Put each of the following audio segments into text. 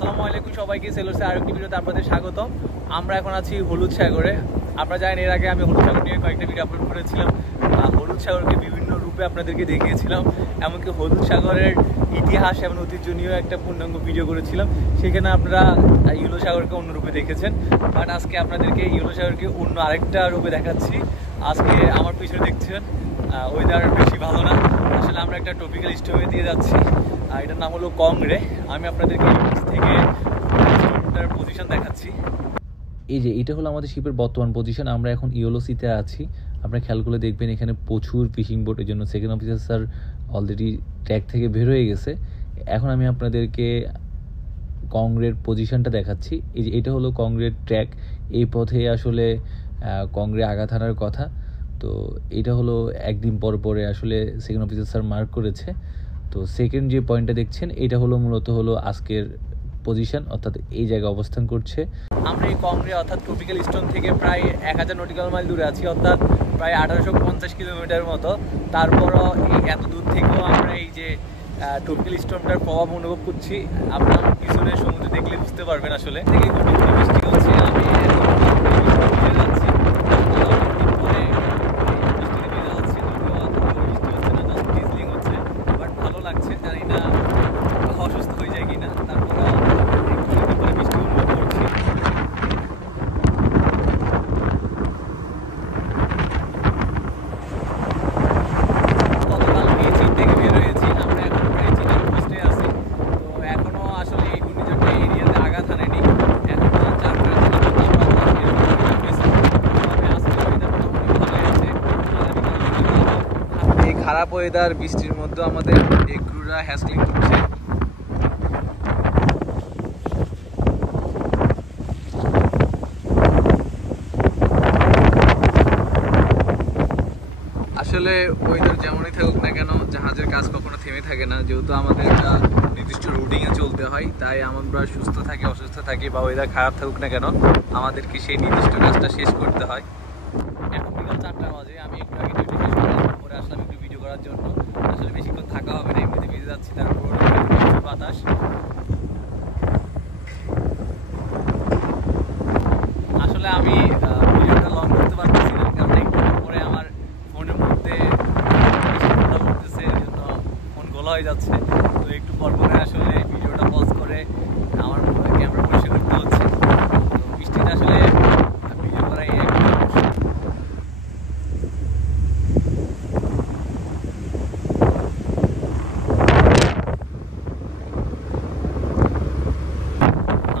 আসসালামু আলাইকুম সবাইকে সেলরসে আরেকটি ভিডিওতে আপনাদের স্বাগতম। আমরা এখন আছি হলুদ সাগরে। আপনারা জানেন এর আগে আমি হলুদ সাগর নিয়ে কয়েকটা ভিডিও আপলোড করেছিলাম। হলুদ সাগরকে বিভিন্ন রূপে আপনাদেরকে দেখিয়েছিলাম, এমনকি হলুদ সাগরের ইতিহাস এবং ঐতিহ্য নিয়েও একটা পূর্ণাঙ্গ ভিডিও করেছিলাম। সেখানে আপনারা ইয়েলো সাগরকে অন্য রূপে দেখেছেন, বাট আজকে আপনাদেরকে ইয়েলো সাগরকে অন্য আরেকটা রূপে দেখাচ্ছি। আজকে আমার পিছনে দেখছেন ওয়েদার বেশি ভালো না, আসলে আমরা একটা টপিক্যাল স্টোভে দিয়ে যাচ্ছি। এটার নাম হলো কংগ্রে। আমি আপনাদেরকে থেকে পজিশন দেখাচ্ছি। এই যে এটা হলো আমাদের শিপের বর্তমান পজিশন। আমরা এখন ইয়েলো সিতে আছি। আপনারা খেয়াল করে দেখবেন এখানে প্রচুর ফিশিং বোট, এর জন্য second officer sir already track থেকে বের হয়ে গেছে। এখন আমি আপনাদেরকে কংগ্রের পজিশনটা দেখাচ্ছি। এই যে এটা হলো কংগ্রের ট্র্যাক। এই পথে আসলে কংগ্রে আঘাত হানার কথা। তো এটা হলো একদিন পর পরে আসলে সেকেন্ড অফিসার স্যার মার্ক করেছে। তো সেকেন্ড যে পয়েন্টটা দেখছেন এটা হলো মূলত হলো আজকের পজিশন, অর্থাৎ এই জায়গায় অবস্থান করছে। আমরা এই কংগ্রে অর্থাৎ ট্রপিক্যাল স্টোন থেকে প্রায় 1000 নটিক্যাল মাইল দূরে আছি, অর্থাৎ প্রায় 1850 কিলোমিটার মতো। তারপরও এই এত দূর থেকেও আমরা এই যে ট্রপিক্যাল স্টোনটার প্রভাব অনুভব করছি। আপনার পিছনে সমুদ্র দেখলে বুঝতে পারবেন আসলে থেকে বৃষ্টি হচ্ছে। আমি ভালো লাগছে, জানি না অসুস্থ হয়ে যায় কিনা। তারপরে বৃষ্টি অনুভব করছি। গতকাল আমি চীন থেকে বের হয়েছি, আমরা এখন প্রায় চীনের কোস্টে আছি। তো এখনো আসলে এই ঘূর্ণিঝড়টা এরিয়াতে আঘাত হানেনি। এখনো 4-5 এই খারাপ ওয়েদার বৃষ্টির মধ্যে আমাদের এই ক্রুরা হ্যাসলিং করছে। আসলে ওয়েদার যেমনই থাকুক না কেন, জাহাজের কাজ কখনো থেমে থাকে না। যেহেতু আমাদের একটা নির্দিষ্ট রুটিংয়ে চলতে হয়, তাই আমরা সুস্থ থাকি অসুস্থ থাকি বা ওয়েদার খারাপ থাকুক না কেন, আমাদেরকে সেই নির্দিষ্ট কাজটা শেষ করতে হয়। এখন বিকাল 4টা বাজে। আমি একটু আগে ডিউটি শেষ করে আসলাম একটু ভিডিও করার জন্য। আসলে বেশিক্ষণ থাকা হবে না, এমনিতে ভিজে যাচ্ছি, তারপর বাতাস। আসলে আমি ভিডিওটা লং করতে পারতেছি না, কারণ একটু পরে আমার ফোনের মধ্যে কথা বলতেছে, এই জন্য ফোন গোলা হয়ে যাচ্ছে। তো একটু পর পরে আসলে ভিডিওটা পজ করে আমার ক্যামেরা পরিষ্কার করতে হচ্ছে। তো বৃষ্টিটা আসলে ভিডিও করাই একটা সমস্যা।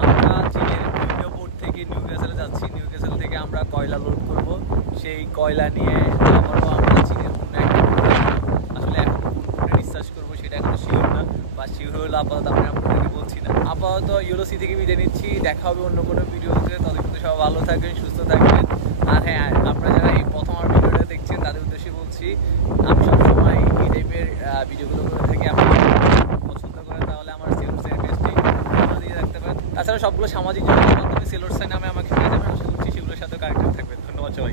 আমরা চীনের বিভিন্ন পোর্ট থেকে নিউক্যাসলে যাচ্ছি। নিউক্যাসল থেকে আমরা কয়লা লোড করব। সেই কয়লা নিয়ে আবারও আমরা চীনের কোনো একটা আসলে এখন কোন রিসার্চ করবো সেটা এখনো শিওর না, বা শিওর হলে আপাতত আমি আপনাদেরকে বলছি না। আপাতত ইয়েলো সি থেকে বিদায় নিচ্ছি। দেখা হবে অন্য কোনো ভিডিওতে। ততক্ষণ সবাই ভালো থাকবেন, সুস্থ থাকবেন। আর হ্যাঁ, আপনারা যারা এই প্রথম আমার ভিডিওটা দেখছেন তাদের উদ্দেশ্যে বলছি, আমি সবসময় এই টাইপের ভিডিওগুলো করে থাকি। আপনি পছন্দ করেন তাহলে আমার সেলরসের পেজটি দিয়ে রাখতে পারেন। তাছাড়া সবগুলো সামাজিক যোগাযোগ মাধ্যমে সেলরস নামে আমাকে পেয়ে যাবেন। আশা করছি সেগুলোর সাথে কানেক্টেড থাকবেন। ধন্যবাদ সবাই।